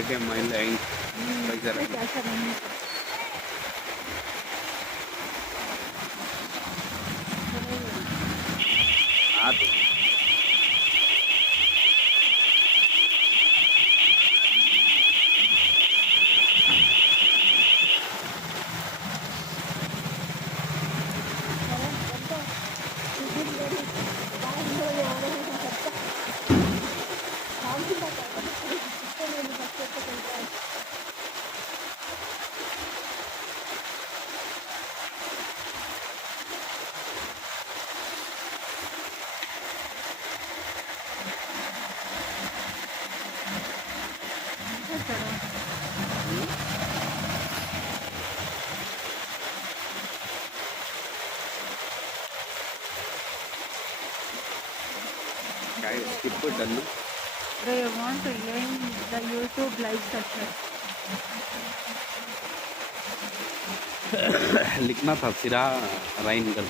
ATM mile आएंगे पैसा रहेंगे। कैसा नहीं हाँ तो क्या skip done They want to end the YouTube live session. लिखना था सिरा राइन कर